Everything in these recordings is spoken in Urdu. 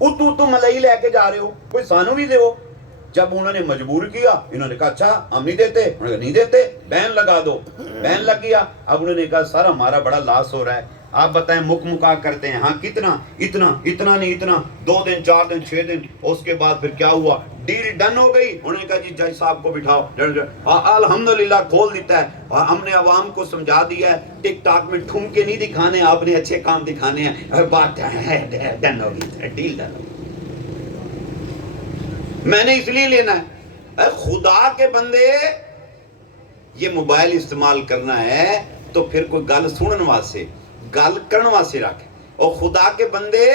اتو ملائی لے کے جا رہے ہو, کوئی سانو بھی دے ہو. جب انہوں نے مجبور کیا, انہوں نے کہا اچھا ہم نہیں دیتے, انہوں نے کہا نہیں دیتے, بین لگا دو. بین لگ گیا. اب انہوں نے کہا سر ہمارا بڑا لاس ہو رہا ہے, آپ بتائیں. مکا کرتے ہیں, ہاں کتنا, اتنا نہیں اتنا, 2 دن 4 دن 6 دن. اس کے بعد پھر کیا ہوا, ڈیل ڈن ہو گئی. انہوں نے کہا جی جج صاحب کو بٹھاؤ. الحمدللہ کھول دیتا ہے. ہم نے عوام کو سمجھا دیا ہے ٹک ٹاک میں ٹھمکے نہیں دکھانے, آپ نے اچھے کام دکھانے ہیں. بات ڈن ہو گئی, ڈیل ڈن ہو گئی. میں نے اس لیے لینا ہے. خدا کے بندے, یہ موبائل استعمال کرنا ہے تو پھر کوئی گل سنن واسطے, گل کرن واسطے رکھ. اور خدا کے بندے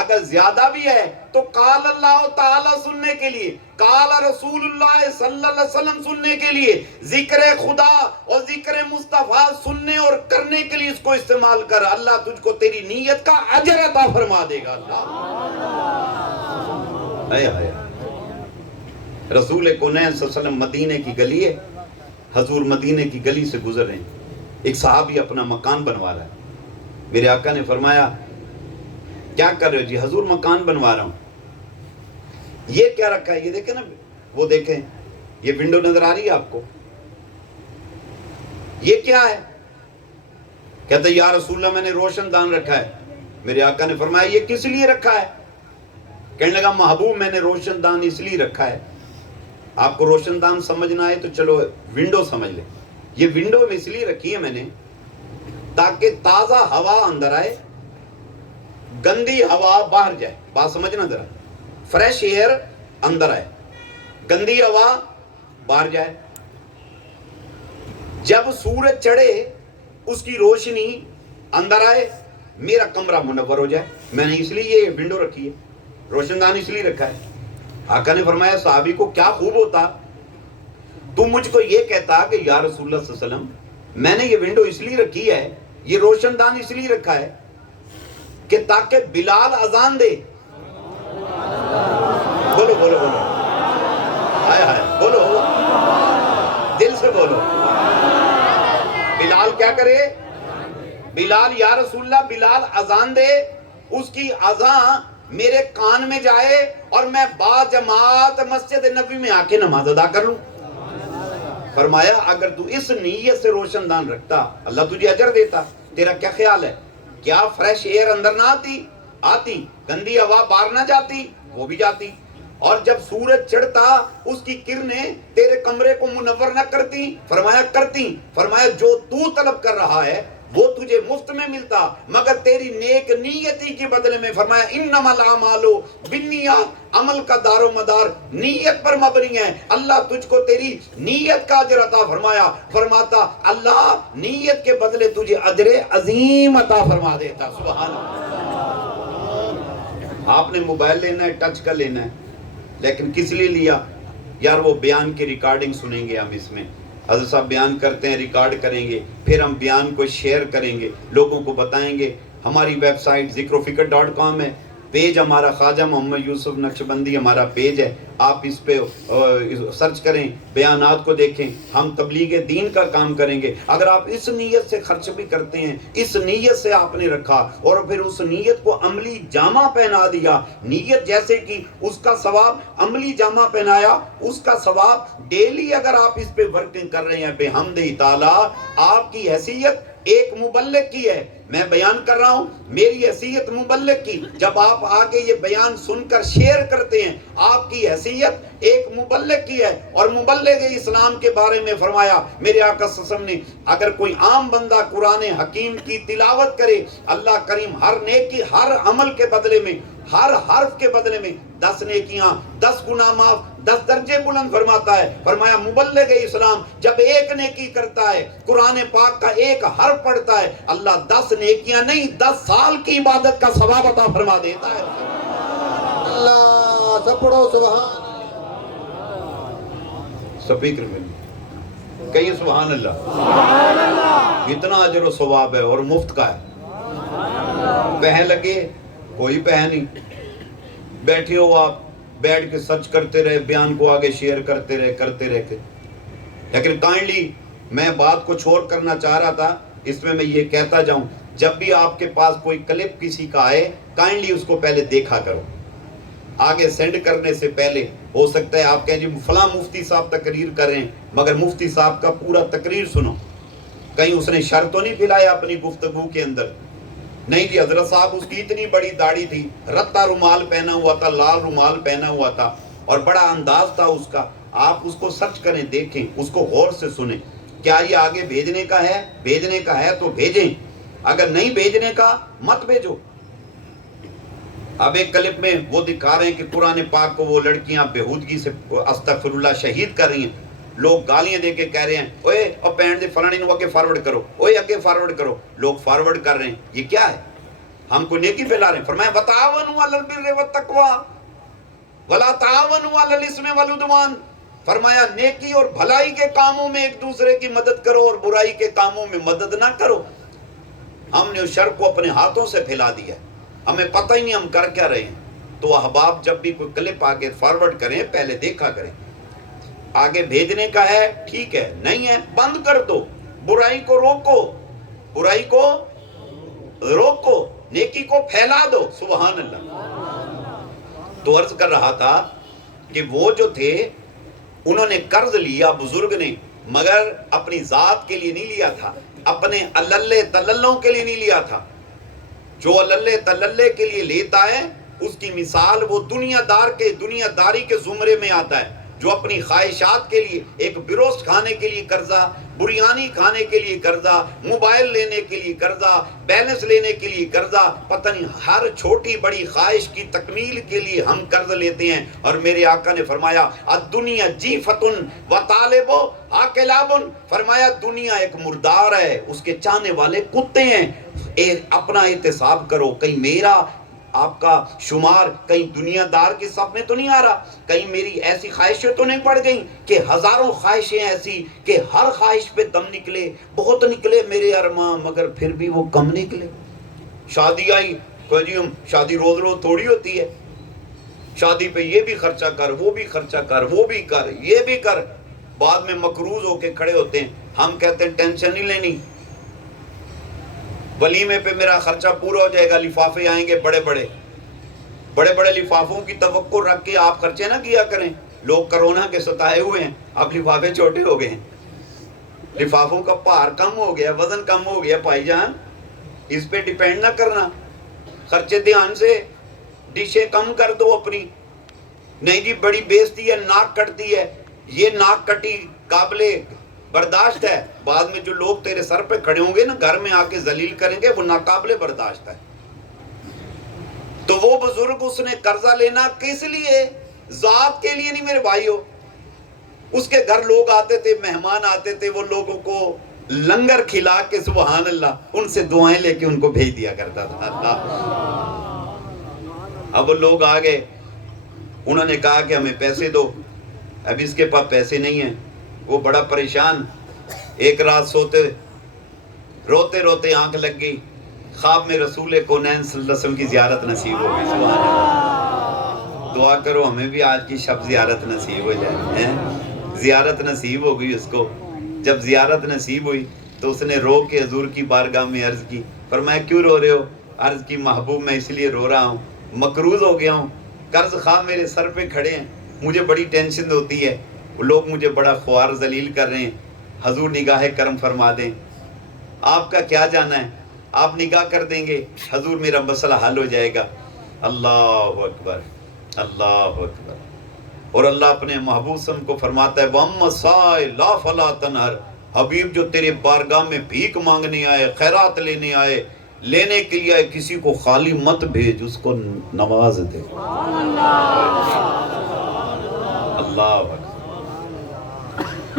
اگر زیادہ بھی ہے تو قال اللہ تعالی سننے کے لیے, قال رسول اللہ صلی اللہ علیہ وسلم سننے کے لیے, ذکر خدا اور ذکر مصطفیٰ سننے اور کرنے کے لیے اس کو استعمال کر. اللہ تجھ کو تیری نیت کا اجر عطا فرما دے گا. اللہ رسول کونین صلی اللہ علیہ وسلم مدینے کی گلی ہے, حضور مدینے کی گلی سے گزر رہے ہیں. ایک صحابی اپنا مکان بنوا رہا ہے. میرے آقا نے فرمایا کیا کر رہے ہو جی؟ حضور مکان بنوا رہا ہوں. یہ کیا رکھا ہے؟ یہ دیکھیں نا, وہ دیکھیں, یہ ونڈو نظر آ رہی ہے آپ کو, یہ کیا ہے؟ کہتا ہے یا رسول اللہ میں نے روشن دان رکھا ہے. میرے آقا نے فرمایا یہ کس لیے رکھا ہے؟ کہنے لگا محبوب میں نے روشن دان اس لیے رکھا ہے. آپ کو روشن دان سمجھنا ہے تو چلو ونڈو سمجھ لیں. یہ ونڈو میں اس لیے رکھی ہے میں نے تاکہ تازہ ہوا اندر آئے, گندی ہوا باہر جائے. بات سمجھنا ذرا, فریش ایئر اندر آئے, گندی ہوا باہر جائے. جب سورج چڑھے اس کی روشنی اندر آئے, میرا کمرہ منور ہو جائے. میں نے اس لیے یہ ونڈو رکھی ہے, روشن دان اس لیے رکھا ہے. آقا نے فرمایا صحابی کو کیا خوب ہوتا تو مجھ کو یہ کہتا کہ یا رسول اللہ صلی اللہ علیہ وسلم میں نے یہ ونڈو اس لیے رکھی ہے, یہ روشن دان اس لیے رکھا ہے کہ تاکہ بلال اذان دے. بولو بولو بولو, ہائے ہائے بولو, دل سے بولو. بلال کیا کرے؟ بلال یا رسول اللہ بلال اذان دے, اس کی اذان میرے کان میں جائے اور میں با جماعت مسجد نبوی میں آ کے نماز ادا کر لوں. فرمایا اگر تو اس نیت سے روشن دان رکھتا اللہ تجھے اجر دیتا. تیرا کیا خیال ہے, کیا فریش ایئر اندر نہ آتی, گندی ہوا باہر نہ جاتی؟ وہ بھی جاتی. اور جب سورج چڑھتا اس کی کرنیں تیرے کمرے کو منور نہ کرتی؟ فرمایا کرتی. فرمایا جو تو طلب کر رہا ہے وہ تجھے مفت میں ملتا مگر تیری نیک نیتی کے بدلے میں. فرمایا انما الاعمال بالنیات, عمل کا دار و مدار نیت پر مبنی ہے. اللہ تجھ کو تیری نیت کا اجر عطا فرمایا. فرماتا اللہ نیت کے بدلے تجھے اجر عظیم عطا فرما دیتا. سبحان اللہ. آپ نے موبائل لینا ہے, ٹچ کا لینا ہے, لیکن کس لیے لیا یار؟ وہ بیان کی ریکارڈنگ سنیں گے ہم, اس میں حضرت صاحب بیان کرتے ہیں, ریکارڈ کریں گے, پھر ہم بیان کو شیئر کریں گے, لوگوں کو بتائیں گے. ہماری ویب سائٹ ذکرفکر.com ہے, پیج ہمارا خواجہ محمد یوسف نقشبندی ہمارا پیج ہے. آپ اس پہ سرچ کریں, بیانات کو دیکھیں. ہم تبلیغ دین کا کام کریں گے. اگر آپ اس نیت سے خرچ بھی کرتے ہیں, اس نیت سے آپ نے رکھا اور پھر اس نیت کو عملی جامہ پہنا دیا, نیت جیسے کہ اس کا ثواب عملی جامہ پہنایا, اس کا ثواب ڈیلی اگر آپ اس پہ ورکنگ کر رہے ہیں بحمدہ تعالی, آپ کی حیثیت ایک مبلغ کی ہے. میں بیان کر رہا ہوں, میری حیثیت مبلغ کی. جب آپ آگے یہ بیان سن کر شیئر کرتے ہیں, آپ کی حیثیت ایک مبلغ کی ہے. اور مبلغ اسلام کے بارے میں فرمایا میرے آقا صلی اللہ علیہ وسلم نے, اگر کوئی عام بندہ قرآن حکیم کی تلاوت کرے, اللہ کریم ہر نیکی, ہر عمل کے بدلے میں, ہر حرف کے بدلے میں 10 نیکیاں, 10 گناہ معاف, 10 درجے بلند فرماتا ہے. فرمایا مبلغ اسلام جب ایک نیکی کرتا ہے, قرآن پاک کا ایک حرف پڑھتا ہے, اللہ 10 نیکیاں نہیں 10 سال کی عبادت کا ثواب عطا فرما دیتا ہے. اللہ سب پڑھو سبحان. سپیکر میں کہیے سبحان اللہ. اتنا اجر و ثواب ہے اور مفت کا ہے. پہ لگے کوئی پہ نہیں, بیٹھے ہو آپ, بیٹھ کے سرچ کرتے رہے, بیان کو آگے شیئر کرتے رہے. لیکن کائنڈلی میں بات کو چھوڑ کرنا چاہ رہا تھا, اس میں یہ کہتا جاؤں, جب بھی آپ کے پاس کوئی کلپ کسی کا آئے, کائنڈلی اس کو پہلے دیکھا کرو. آگے سینڈ کرنے سے پہلے ہو سکتا ہے آپ کہیں جی فلاں مفتی صاحب تقریر کر رہے ہیں، مگر مفتی صاحب کا پورا تقریر سنو، کہیں اس نے شر تو نہیں پھیلایا اپنی گفتگو کے اندر؟ نہیں جی، حضرت صاحب اس کی اتنی بڑی داڑھی تھی، رتا رومال پہنا ہوا تھا، لال رومال پہنا ہوا تھا، اور بڑا انداز تھا اس کا. آپ اس کو سرچ کریں، دیکھیں، اس کو غور سے سنیں. کیا یہ آگے بھیجنے کا ہے؟ بھیجنے کا ہے تو بھیجیں، اگر نہیں بھیجنے کا مت بھیجو. اب ایک کلپ میں وہ دکھا رہے ہیں کہ قرآن پاک کو وہ لڑکیاں بےہودگی سے استغفر اللہ شہید کر رہی ہیں. لوگ گالیاں دے کے کہہ رہے ہیں اوے اور پینٹ دے فلانی نو اگے فارورڈ کرو، اوے اگے فارورڈ کرو. لوگ فارورڈ کر رہے ہیں، یہ کیا ہے؟ ہم کو نیکی پھیلا رہے ہیں. فرمایا وتعاونوا علی البر والتقوی ولا تعاونوا علی الاثم والعدوان. فرمایا نیکی اور بھلائی کے کاموں میں ایک دوسرے کی مدد کرو اور برائی کے کاموں میں مدد نہ کرو. ہم نے اس شر کو اپنے ہاتھوں سے پھیلا دیا، ہمیں پتہ ہی نہیں ہم کر کیا رہے ہیں. تو احباب جب بھی کوئی کلپ آگے فارورڈ کریں پہلے دیکھا کریں. آگے بھیجنے کا ہے ٹھیک ہے، نہیں ہے بند کر دو. برائی کو روکو، برائی کو روکو، نیکی کو پھیلا دو. سبحان اللہ. تو عرض کر رہا تھا کہ وہ جو تھے انہوں نے قرض لیا بزرگ نے، مگر اپنی ذات کے لیے نہیں لیا تھا، اپنے اللہ تللوں کے لیے نہیں لیا تھا. جو اللہ تللے کے لیے لیتا ہے اس کی مثال وہ دنیا داری کے زمرے میں آتا ہے. جو اپنی خواہشات کے لیے، ایک بروسٹ کھانے کے لیے قرضہ، بریانی کھانے کے لیے قرضہ، موبائل لینے کے لیے قرضہ، بیلنس لینے کے لیے قرضہ، پتہ نہیں ہر چھوٹی بڑی خواہش کی تکمیل کے لیے ہم قرض لیتے ہیں. اور میرے آقا نے فرمایا الدنیا جیفتن وطالب آکلابن. فرمایا دنیا ایک مردار ہے، اس کے چاہنے والے کتے ہیں. اپنا احتساب کرو، کہیں میرا آپ کا شمار کہیں دنیا دار کی صف میں تو نہیں آ رہا، کہیں میری ایسی خواہشیں تو نہیں پڑ گئیں کہ ہزاروں خواہشیں ایسی کہ ہر خواہش پہ دم نکلے، بہت نکلے میرے ارماں مگر پھر بھی وہ کم نکلے. شادی آئی، کوئی جی شادی روز روز تھوڑی ہوتی ہے، شادی پہ یہ بھی خرچہ کر، وہ بھی خرچہ کر، وہ بھی کر، یہ بھی کر. بعد میں مقروض ہو کے کھڑے ہوتے ہیں. ہم کہتے ہیں ٹینشن نہیں لینی، ولیمے پہ میرا خرچہ پورا ہو جائے گا، لفافے آئیں گے بڑے بڑے لفافوں کی توقع رکھ کے آپ خرچے نہ کیا کریں. لوگ کرونا کے ستائے ہوئے ہیں، اب لفافے چھوٹے ہو گئے ہیں، لفافوں کا بھار کم ہو گیا، وزن کم ہو گیا. بھائی جان اس پہ ڈیپینڈ نہ کرنا، خرچے دھیان سے، ڈشیں کم کر دو اپنی. نہیں جی بڑی بےزتی ہے، ناک کٹتی ہے، یہ ناک کٹی قابل برداشت ہے. بعد میں جو لوگ تیرے سر پہ کھڑے ہوں گے نا، گھر میں آ کے ذلیل کریں گے، وہ ناقابل برداشت ہے. تو وہ بزرگ اس نے قرضہ لینا کس لیے؟ ذات کے لیے نہیں میرے بھائیو. اس کے گھر لوگ آتے تھے، مہمان آتے تھے، وہ لوگوں کو لنگر کھلا کے سبحان اللہ ان سے دعائیں لے کے ان کو بھیج دیا کرتا تھا. اب وہ لوگ آ گئے، انہوں نے کہا کہ ہمیں پیسے دو. اب اس کے پاس پیسے نہیں ہیں، وہ بڑا پریشان. ایک رات روتے روتے آنکھ لگ گئی، خواب میں رسول کونین صلی اللہ علیہ وسلم کی زیارت نصیب ہو گئی. سبحان اللہ. دعا کرو ہمیں بھی آج کی شب زیارت نصیب ہو جائے. زیارت نصیب ہو گئی اس کو. جب زیارت نصیب ہوئی تو اس نے رو کے حضور کی بارگاہ میں عرض کی. فرمایا کیوں رو رہے ہو؟ عرض کی محبوب میں اس لیے رو رہا ہوں، مقروض ہو گیا ہوں، قرض خواہ میرے سر پہ کھڑے ہیں، مجھے بڑی ٹینشن ہوتی ہے، لوگ مجھے بڑا خوار ذلیل کر رہے ہیں. حضور نگاہ کرم فرما دیں. آپ کا کیا جانا ہے، آپ نگاہ کر دیں گے حضور میرا مسئلہ حل ہو جائے گا. اللہ اکبر، اللہ اکبر. اور اللہ اپنے محبوب صلی اللہ علیہ وسلم کو فرماتا ہے وَأَمَّا السَّائِلَ فَلَا تَنْهَرْ. حبیب جو تیرے بارگاہ میں بھیک مانگنے آئے، خیرات لینے آئے، لینے کے لیے آئے، کسی کو خالی مت بھیج، اس کو نواز دے. اللہ اکبر،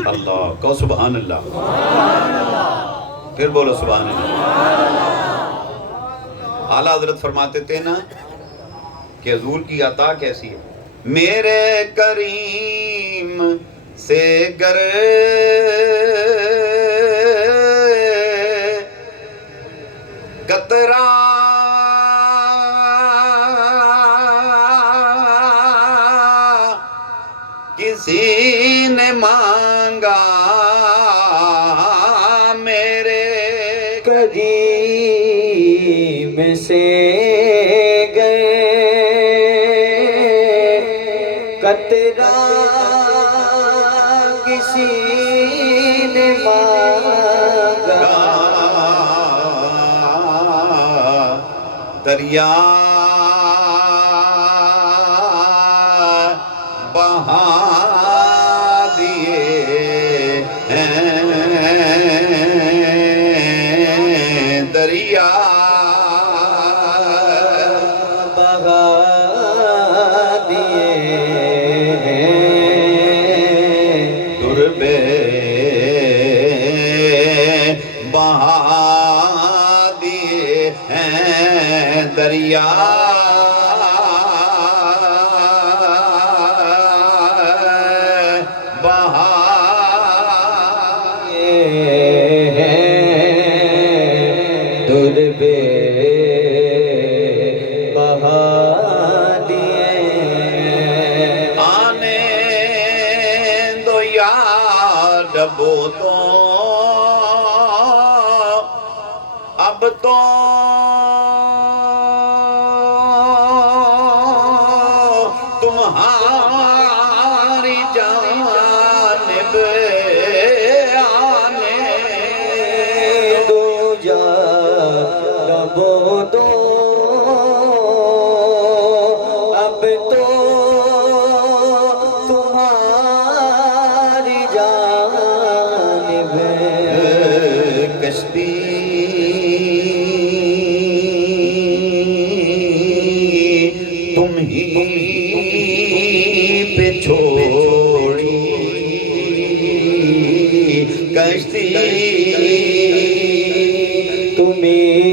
اللہ کہو سبحان اللہ. پھر بولو سبحان اللہ. اعلیٰ حضرت فرماتے تھے نا کہ حضور کی عطا کیسی ہے. میرے کریم سے گر قطرہ کسی نے مانگا، میرے کریم سے گئے قطرہ کسی نے مانگا دریا بہا دیے ہیں دریا بہا دیے دربے بہا دیے ہیں دریا دربے بہا دیے آنے دو یار ڈبو تو اب تو تمہاری جانب آنے دو جا ربو دو اب تو تمہاری جانب کشتی تم ہی پہ چھوڑی کشتی تمہیں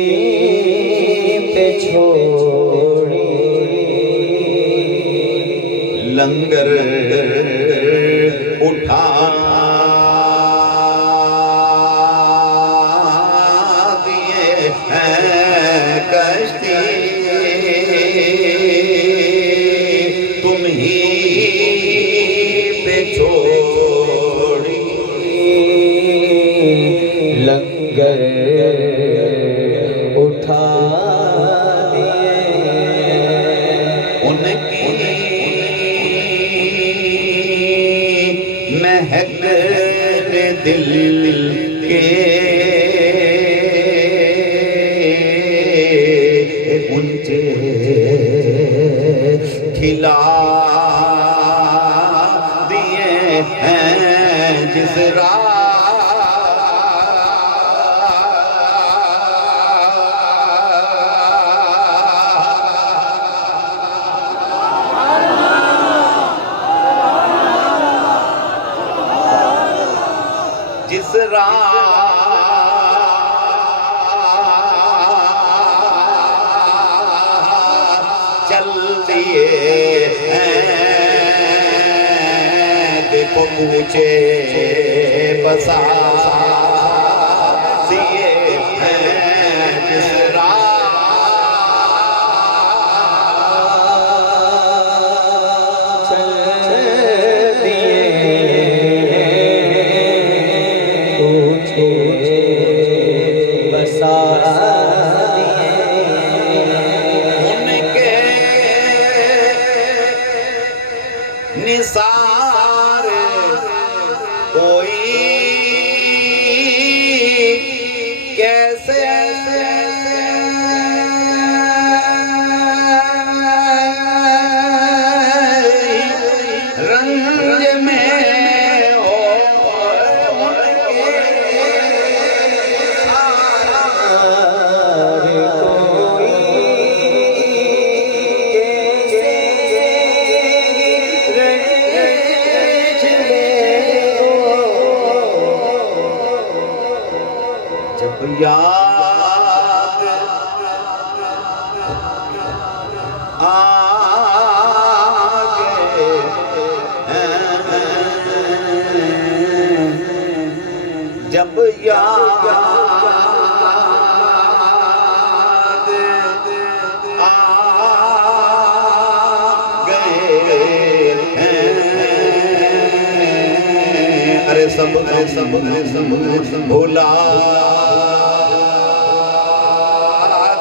پہ چھوڑی لنگر اٹھا دیے ہیں کشتی تم ہی پہ چھوڑی لنگر اٹھا دیے ان کی مہک نے دل کے اونچے کھلا دیے ہیں جس جس چل دیے ہیں دیکھو کوچے بسا دیے ہیں جس نثار کوئی کیسے رنج میں ہو جب یاد آگے جب یاد ارے سب بھولا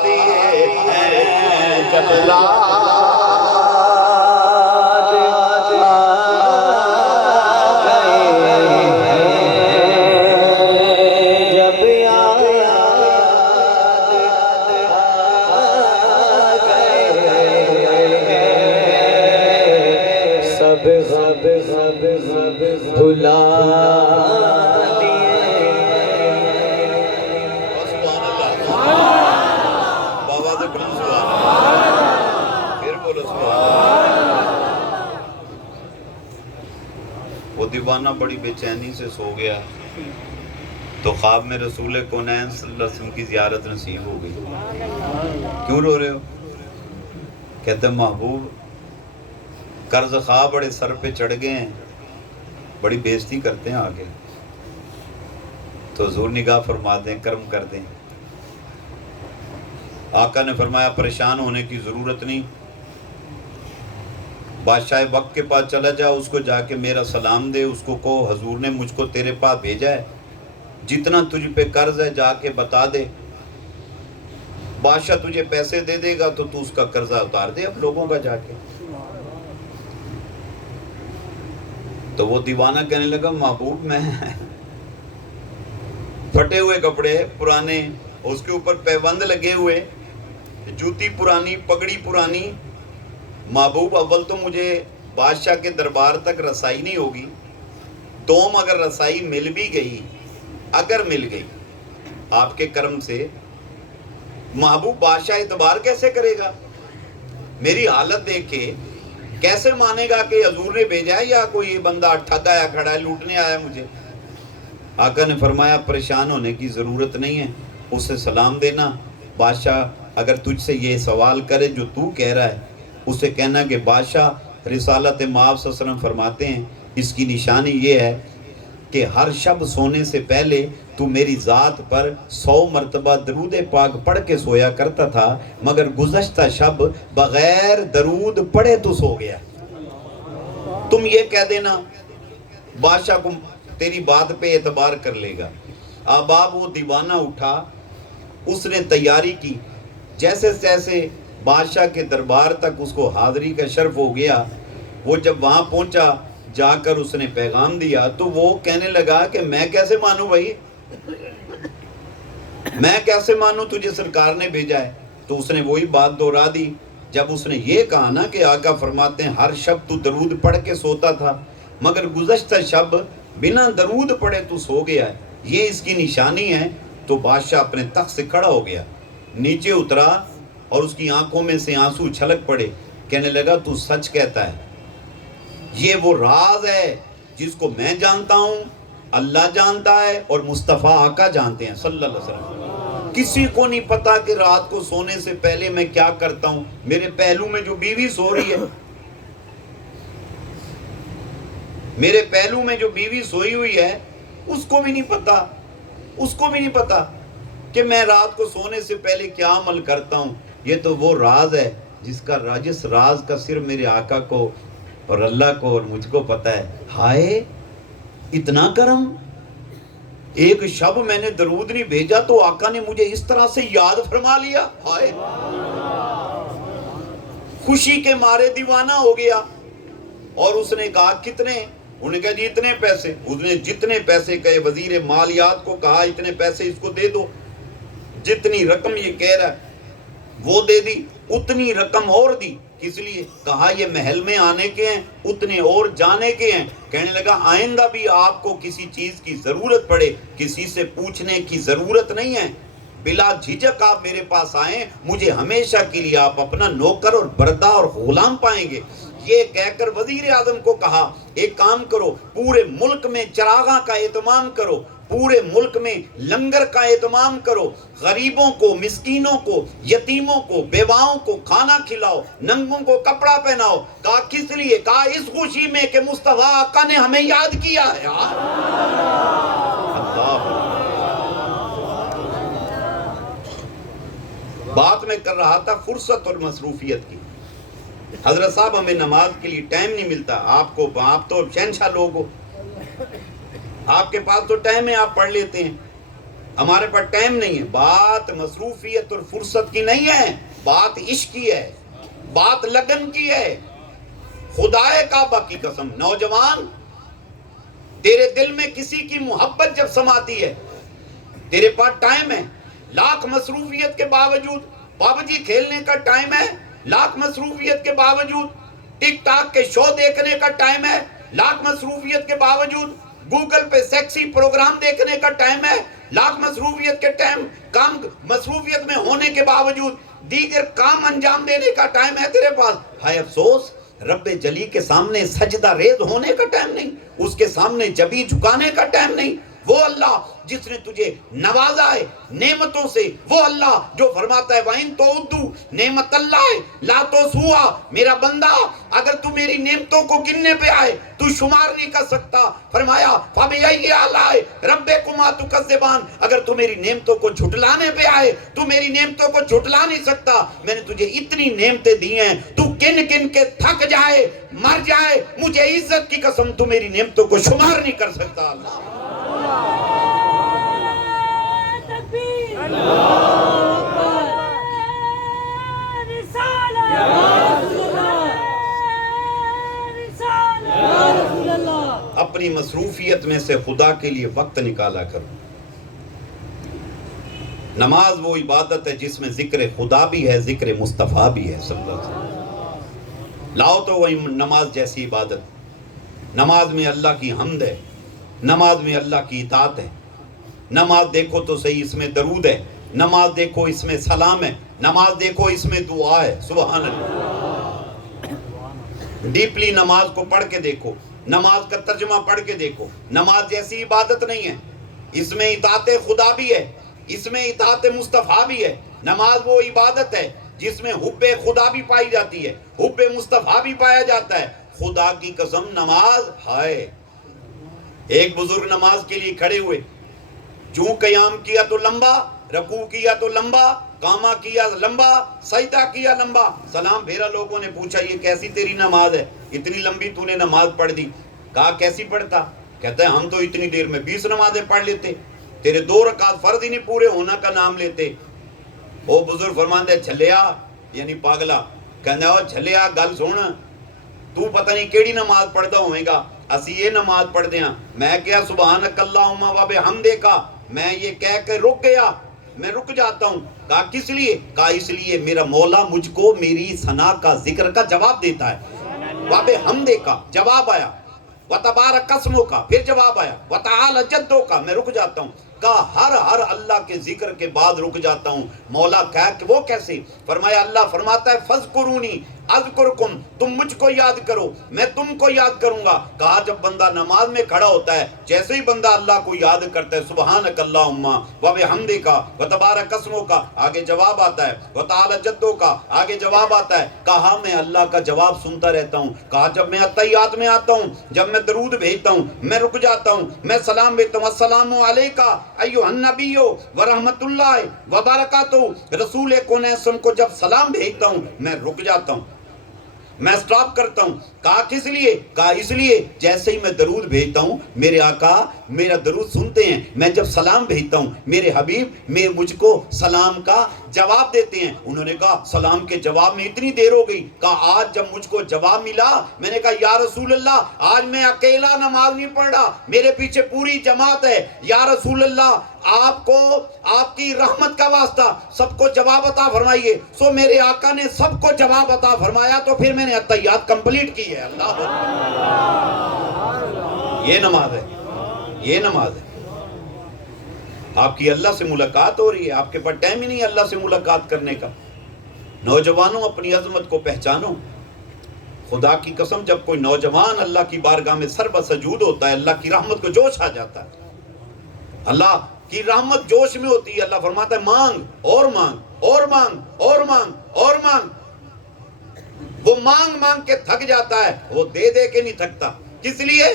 دیے ہیں جب یاد بھلا دیے سبحان اللہ بابا سے بولو سبحان اللہ پھر بولو سبحان اللہ وہ دیوانہ بڑی بے چینی سے سو گیا تو خواب میں رسول کونین صلی اللہ علیہ وسلم کی زیارت نصیب ہو گئی کیوں رو رہے ہو کہتے ہیں محبوب قرض خواہ بڑے سر پہ چڑھ گئے ہیں بڑی بےزتی کرتے ہیں آگے تو حضور نگاہ فرما دیں کرم کر دیں آقا نے فرمایا پریشان ہونے کی ضرورت نہیں بادشاہ وقت کے پاس چلا جا اس کو جا کے میرا سلام دے اس کو کہو حضور نے مجھ کو تیرے پاس بھیجا ہے جتنا تجھ پہ قرض ہے جا کے بتا دے بادشاہ تجھے پیسے دے دے گا تو اس کا قرضہ اتار دے اب لوگوں کا جا کے تو وہ دیوانہ کہنے لگا محبوب میں پھٹے ہوئے کپڑے پرانے اس کے اوپر پیبند لگے ہوئے جوتی پرانی پگڑی پرانی محبوب اول تو مجھے بادشاہ کے دربار تک رسائی نہیں ہوگی دوم اگر رسائی مل بھی گئی اگر مل گئی آپ کے کرم سے محبوب بادشاہ اعتبار کیسے کرے گا میری حالت دیکھ کے کیسے مانے گا کہ حضور نے بھیجا ہے یا کوئی بندہ ٹھگ آیا کھڑا ہے لوٹنے آیا مجھے آقا نے فرمایا پریشان ہونے کی ضرورت نہیں ہے اسے سلام دینا بادشاہ اگر تجھ سے یہ سوال کرے جو تو کہہ رہا ہے اسے کہنا کہ بادشاہ رسالت مآب صلی اللہ علیہ وسلم فرماتے ہیں اس کی نشانی یہ ہے کہ ہر شب سونے سے پہلے تو میری ذات پر 100 مرتبہ درود پاک پڑھ کے سویا کرتا تھا مگر گزشتہ شب بغیر درود پڑھے تو سو گیا تم یہ کہہ دینا بادشاہ کو تیری بات پہ اعتبار کر لے گا اب وہ دیوانہ اٹھا اس نے تیاری کی جیسے جیسے بادشاہ کے دربار تک اس کو حاضری کا شرف ہو گیا وہ جب وہاں پہنچا جا کر اس نے پیغام دیا تو وہ کہنے لگا کہ میں کیسے مانوں بھائی میں کیسے مانوں تجھے سرکار نے بھیجا ہے تو اس نے وہی بات دہرا دی جب اس نے یہ کہا نا کہ آقا فرماتے ہیں ہر شب تو درود پڑھ کے سوتا تھا مگر گزشتہ شب بنا درود پڑھے تو سو گیا ہے یہ اس کی نشانی ہے تو بادشاہ اپنے تخت سے کھڑا ہو گیا نیچے اترا اور اس کی آنکھوں میں سے آنسو چھلک پڑے کہنے لگا تو سچ کہتا ہے یہ وہ راز ہے جس کو میں جانتا ہوں اللہ جانتا ہے اور مصطفیٰ آقا جانتے ہیں صلی اللہ علیہ وسلم کسی کو نہیں پتا کہ رات کو سونے سے پہلے میں کیا کرتا ہوں میرے پہلو میں جو بیوی سو رہی ہے میرے پہلو میں جو بیوی سوئی ہوئی ہے اس کو بھی نہیں پتا کہ میں رات کو سونے سے پہلے کیا عمل کرتا ہوں یہ تو وہ راز ہے جس راز کا صرف میرے آقا کو اور اللہ کو اور مجھ کو پتا ہے ہائے اتنا کرم ایک شب میں نے درود نہیں بھیجا تو آقا نے مجھے اس طرح سے یاد فرما لیا ہائے خوشی کے مارے دیوانہ ہو گیا اور اس نے کہا کتنے انہوں نے کہا جی اتنے پیسے اس نے جتنے پیسے کہے وزیر مالیات کو کہا اتنے پیسے اس کو دے دو جتنی رقم یہ کہہ رہا ہے وہ دے دی اتنی رقم اور دی کس لیے کہا یہ محل میں آنے کے ہیں اتنے اور جانے کے ہیں کہنے لگا آئندہ بھی آپ کو کسی چیز کی ضرورت پڑے کسی سے پوچھنے کی ضرورت نہیں ہے بلا جھجک آپ میرے پاس آئیں مجھے ہمیشہ کے لیے آپ اپنا نوکر اور بردہ اور غلام پائیں گے یہ کہہ کر وزیر اعظم کو کہا ایک کام کرو پورے ملک میں چراغاں کا اہتمام کرو پورے ملک میں لنگر کا اہتمام کرو غریبوں کو مسکینوں کو یتیموں کو بیواؤں کو کھانا کھلاؤ ننگوں کو کپڑا پہناؤ کہا کس لیے کہا اس خوشی میں کہ مصطفیٰ آقا نے ہمیں یاد کیا ہے بات میں کر رہا تھا فرصت اور مصروفیت کی حضرت صاحب ہمیں نماز کے لیے ٹائم نہیں ملتا آپ تو شہنشاہ لوگ ہو آپ کے پاس تو ٹائم ہے آپ پڑھ لیتے ہیں ہمارے پاس ٹائم نہیں ہے بات مصروفیت اور فرصت کی نہیں ہے بات عشق کی ہے بات لگن کی ہے خدائے کعبہ کی قسم نوجوان تیرے دل میں کسی کی محبت جب سماتی ہے تیرے پاس ٹائم ہے لاکھ مصروفیت کے باوجود پب جی کھیلنے کا ٹائم ہے لاکھ مصروفیت کے باوجود ٹک ٹاک کے شو دیکھنے کا ٹائم ہے لاکھ مصروفیت کے باوجود گوگل پہ سیکسی پروگرام دیکھنے کا ٹائم ہے، لاکھ مصروفیت کے کام مصروفیت میں ہونے کے باوجود دیگر کام انجام دینے کا ٹائم ہے تیرے پاس. ہائے افسوس، رب جلی کے سامنے سجدہ ریز ہونے کا ٹائم نہیں، اس کے سامنے جبی جھکانے کا ٹائم نہیں. وہ اللہ جس نے تجھے نوازا ہے نعمتوں سے، وہ اللہ جو فرماتا ہے وَإِن تُعُدُّوا نعمت اللہ لا تُحْصُوهَا. میرا بندہ اگر تو میری نعمتوں کو گننے پہ آئے تو شمار نہیں کر سکتا. فرمایا فَبِأَيِّ آلَاءِ رَبِّكُمَا تُكَذِّبَانِ. اگر تو میری نعمتوں کو جھٹلانے پہ آئے تو میری نعمتوں کو جھٹلا نہیں سکتا. میں نے تجھے اتنی نعمتیں دی ہیں، تو گن گن کے تھک جائے، مر جائے، مجھے عزت کی قسم تو میری نعمتوں کو شمار نہیں کر سکتا. اللہ اپنی مصروفیت میں سے خدا کے لیے وقت نکالا کرو. نماز وہ عبادت ہے جس میں ذکر خدا بھی ہے، ذکر مصطفیٰ بھی ہے صلی اللہ علیہ وسلم. لاؤ تو وہی نماز جیسی عبادت. نماز میں اللہ کی حمد ہے، نماز میں اللہ کی اطاعت ہے. نماز دیکھو تو صحیح، اس میں درود ہے. نماز دیکھو اس میں سلام ہے. نماز دیکھو اس میں دعا ہے. سبحان اللہ. ڈیپلی نماز کو پڑھ کے دیکھو، نماز کا ترجمہ پڑھ کے دیکھو. نماز جیسی عبادت نہیں ہے، اس میں اطاعت خدا بھی ہے، اس میں اطاعت مصطفیٰ بھی ہے. نماز وہ عبادت ہے جس میں حب خدا بھی پائی جاتی ہے، حب مصطفیٰ بھی پایا جاتا ہے. خدا کی قسم نماز ہائے. ایک بزرگ نماز کے لیے کھڑے ہوئے، جو قیام کیا تو لمبا، رکوع کیا تو لمبا، قامہ کیا لمبا، سجدہ کیا لمبا. سلام پھیرا. لوگوں نے پوچھا یہ کیسی تیری نماز ہے، اتنی لمبی تو نے نماز پڑھ دی؟ کہا کیسی پڑھتا؟ کہتا ہے ہم تو اتنی دیر میں 20 نمازیں پڑھ لیتے، تیرے 2 رکعت فرض ہی نہیں پورے ہونا کا نام لیتے. وہ بزرگ فرماندے جھلیا یعنی پاگلا، کہنے او جھلیا گل سن، تو پتہ نہیں کیڑی نماز پڑھدا ہوئے گا، اسی یہ نماز پڑھ دیاں. میں کیا سبحانک اللہم و بحمدک، میں یہ کہہ کے رک گیا، میں رک جاتا ہوں. کہا کس لیے؟ کہا اس لیے میرا مولا مجھ کو میری ثنا کا ذکر کا جواب دیتا ہے. وَبِحَمْدِكَ کا جواب آیا، وَتَبَارَكَ اسْمُكَ کا پھر جواب آیا، وَتَعَالَ جَدُّكَ کا میں رک جاتا ہوں. کہا ہر اللہ کے ذکر کے بعد رک جاتا ہوں. مولا کہا کہ وہ کیسے؟ فرمایا اللہ فرماتا ہے فَاذْكُرُونِي اذکرکم، تم مجھ کو یاد کرو میں تم کو یاد کروں گا. کہا جب بندہ نماز میں کھڑا ہوتا ہے، جیسے ہی بندہ اللہ کو یاد کرتا ہے سبحانک اللہم و بحمدک و تبارک اسمک، آگے جواب آتا ہے، و تعالی جدک، آگے جواب آتا ہے. کہا میں اللہ کا جواب سنتا رہتا ہوں. کہا جب میں اتحیات میں آتا ہوں، جب میں درود بھیجتا ہوں، میں رک جاتا ہوں، میں سلام بھیجتا ہوں، السلام علیکہ ایھا النبی و رحمت اللہ و برکاتہ. رسول کونین کو جب سلام بھیجتا ہوں میں رک جاتا ہوں، میں سٹاپ کرتا ہوں. کہا کس لیے؟ کہا اس لیے جیسے ہی میں درود بھیجتا ہوں میرے آقا میرا درود سنتے ہیں، میں جب سلام بھیجتا ہوں میرے حبیب مجھ کو سلام کا جواب دیتے ہیں. انہوں نے کہا سلام کے جواب میں اتنی دیر ہو گئی. کہا آج جب مجھ کو جواب ملا میں نے کہا یا رسول اللہ آج میں اکیلا نماز نہیں پڑھ رہا، میرے پیچھے پوری جماعت ہے. یا رسول اللہ آپ کو آپ کی رحمت کا واسطہ سب کو جواب عطا فرمائیے. سو میرے آقا نے سب کو جواب عطا فرمایا تو پھر میں نے اتحیات کمپلیٹ کی ہے. اللہ یہ نماز ہے، یہ نماز ہے. آپ کی اللہ سے ملاقات ہو رہی ہے، آپ کے پاس ٹائم ہی نہیں ہے اللہ سے ملاقات کرنے کا. نوجوانوں اپنی عظمت کو پہچانو. خدا کی قسم جب کوئی نوجوان اللہ کی بارگاہ میں سر بسجود ہوتا ہے اللہ کی رحمت کو جوش آ جاتا ہے. اللہ کی رحمت جوش میں ہوتی ہے. اللہ فرماتا ہے مانگ اور مانگ اور مانگ اور مانگ اور مانگ. وہ مانگ مانگ کے تھک جاتا ہے، وہ دے دے کے نہیں تھکتا. کس لیے؟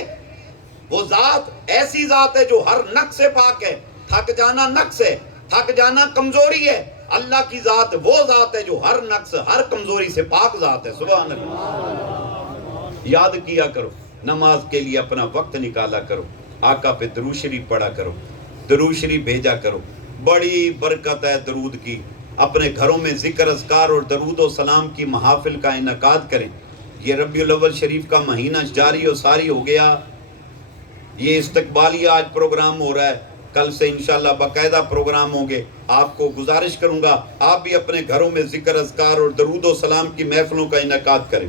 وہ ذات ایسی ذات ہے جو ہر نقص سے پاک ہے. تھک جانا نقص ہے، تھک جانا کمزوری ہے. اللہ کی ذات وہ ذات ہے جو ہر نقص ہر کمزوری سے پاک ذات ہے. سبحان اللہ. یاد کیا کرو، نماز کے لیے اپنا وقت نکالا کرو، آقا پہ درود شریف پڑھا کرو، درود شریف بھیجا کرو. بڑی برکت ہے درود کی. اپنے گھروں میں ذکر اذکار اور درود و سلام کی محافل کا انعقاد کریں. یہ ربیع الاول شریف کا مہینہ جاری و ساری ہو گیا. یہ استقبالیہ آج پروگرام ہو رہا ہے، کل سے انشاءاللہ باقاعدہ پروگرام ہوں گے. آپ کو گزارش کروں گا آپ بھی اپنے گھروں میں ذکر اذکار اور درود و سلام کی محفلوں کا انعقاد کریں.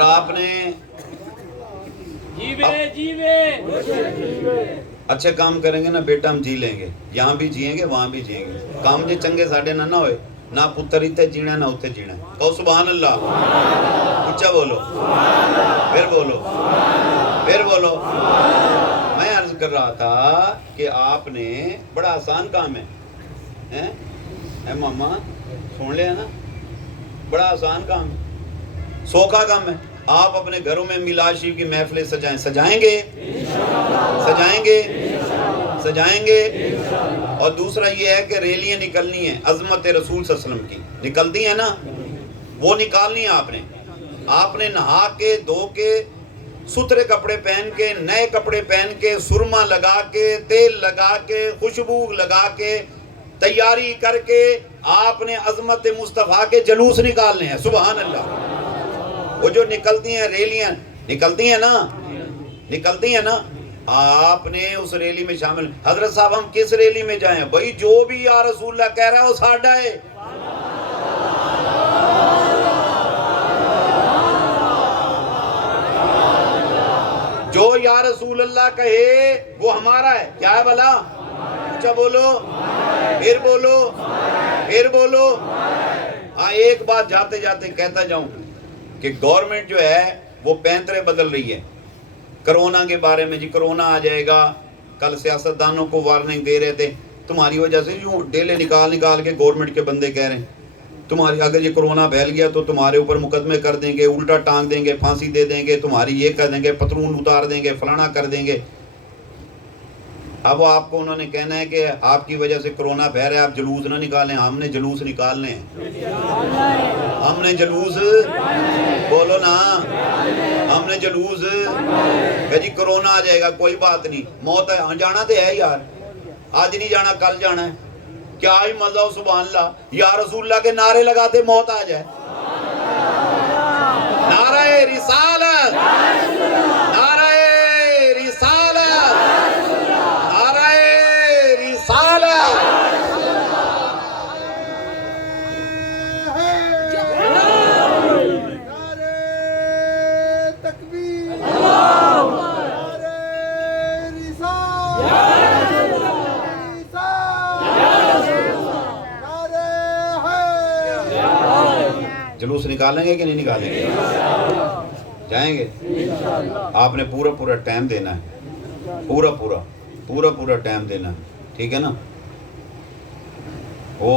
اور آپ نے اچھے کام کریں گے نا بیٹا ہم جی لیں گے, یہاں بھی جیئیں گے وہاں بھی جیئیں گے. کام جے چنگے ساڑھے نہ ہوئے نہ پتر ہی تے جینا نہ ہوتے جینا. کہو سبحان اللہ, اچھا بولو, پھر بولو, پھر بولو. میں عرض کر رہا تھا کہ آپ نے بڑا آسان کام ہے اے ماما سن لیا نا, بڑا آسان کام ہے, سوکھا کام ہے. آپ اپنے گھروں میں میلاد شریف کی محفلیں سجائیں. سجائیں گے, سجائیں گے, سجائیں گے. اور دوسرا یہ ہے کہ ریلیاں نکلنی ہیں عظمت رسول صلی اللہ علیہ وسلم کی, نکلتی ہیں نا, وہ نکالنی ہے. آپ نے نہا کے دھو کے ستھرے کپڑے پہن کے, نئے کپڑے پہن کے, سرما لگا کے, تیل لگا کے, خوشبو لگا کے, تیاری کر کے آپ نے عظمت مصطفیٰ کے جلوس نکالنے ہیں. سبحان اللہ. وہ جو نکلتی ہیں ریلیاں نکلتی ہیں نا, نکلتی ہیں نا, آپ نے اس ریلی میں شامل. حضرت صاحب ہم کس ریلی میں جائیں؟ بھئی جو بھی یا رسول اللہ کہہ رہا ہے وہ ساڈا ہے. جو یا رسول اللہ کہے وہ ہمارا ہے. کیا ہے بھلا؟ اچھا بولو, پھر بولو, پھر بولو. ہاں ایک بات جاتے جاتے کہتا جاؤں کہ گورنمنٹ جو ہے وہ پینترے بدل رہی ہے کرونا کے بارے میں. جی کرونا آ جائے گا. کل سیاستدانوں کو وارننگ دے رہے تھے تمہاری وجہ سے یوں ڈیلے نکال نکال کے گورنمنٹ کے بندے کہہ رہے ہیں تمہاری اگر یہ کرونا پھیل گیا تو تمہارے اوپر مقدمے کر دیں گے, الٹا ٹانگ دیں گے, پھانسی دے دیں گے, تمہاری یہ کر دیں گے, پترون اتار دیں گے, فلانا کر دیں گے. اب آپ کو انہوں نے کہنا ہے کہ آپ کی وجہ سے کرونا پھیل رہا ہے, آپ جلوس نہ نکالیں. ہم نے جلوس نکالنے ہیں, ہم نے جلوس, بولو نا, ہم نے جلوس کہ جی کرونا آ جائے گا کوئی بات نہیں, موت ہے جانا تو ہے یار, آج نہیں جانا کل جانا ہے. کیا ہی مزہ ہو سبحان اللہ, یا رسول اللہ کے نعرے لگاتے موت آ جائے. نعرہ رسالت, نعرہ رسالت, نعرہ رسالت. جلوس نکالیں گے کہ نہیں نکالیں گے؟ جائیں گے. آپ نے پورا پورا ٹائم دینا ہے, پورا پورا ٹائم دینا ہے, ٹھیک ہے نا. وہ